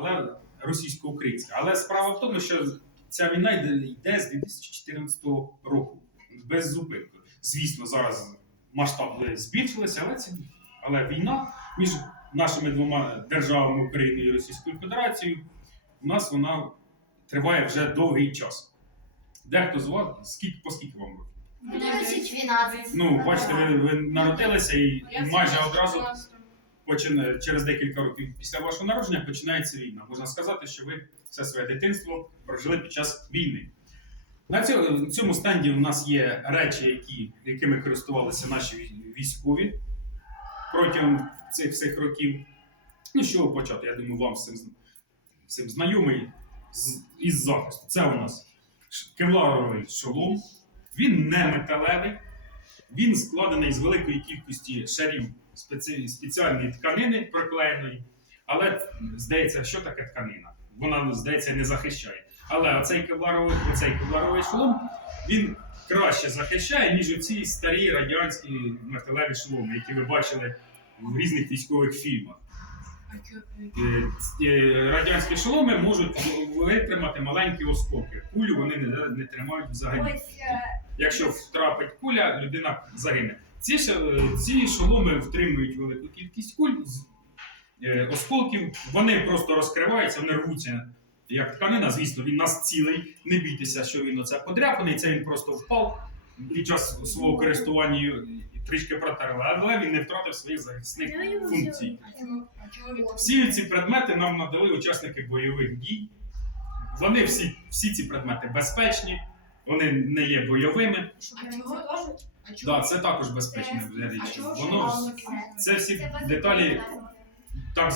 але російсько-українська. Але справа в тому, що ця війна йде, з 2014 року без зупинки. Звісно, зараз масштаби збільшилися, але це але війна між нашими двома державами Україною і Російською Федерацією у нас вона триває вже довгий час. Дехто з вас скільки по скільки вам років? Буде 12. Ну, бачите, ви, ви народилися і майже одразу почина- через декілька років після вашого народження починається війна. Можна сказати, що ви все своє дитинство прожили під час війни. На цьому, цьому стенді у нас є речі, які, якими користувалися наші військові протягом цих всіх років. Ну, чого почати? Я думаю, вам всім, всім знайомий з, із захисту. Це у нас кевларовий шолом. Він не металевий, він складений з великої кількості шарів спеці... спеціальної тканини проклеєної, але здається, що таке тканина? Вона, здається, не захищає. Але оцей кевларовий, оцей кевларовий шолом він краще захищає, ніж оці старі радянські металеві шоломи, які ви бачили в різних військових фільмах. Е, е, Радянські шоломи можуть витримати маленькі осколки. Кулю вони не, не тримають взагалі. Е, Якщо втрапить куля, людина загине. Ці, ці шоломи втримують велику кількість куль, з- осколків. Вони просто розкриваються, вони рвуться як тканина. Звісно, він нас цілий. Не бійтеся, що він оце подряпаний. Це він просто впав під час свого користування трішки протерли, але він не втратив своїх захисних функцій. Всі ці предмети нам надали учасники бойових дій. Вони всі, всі ці предмети безпечні, вони не є бойовими. Да, це також безпечна річ. Воно ж це всі деталі так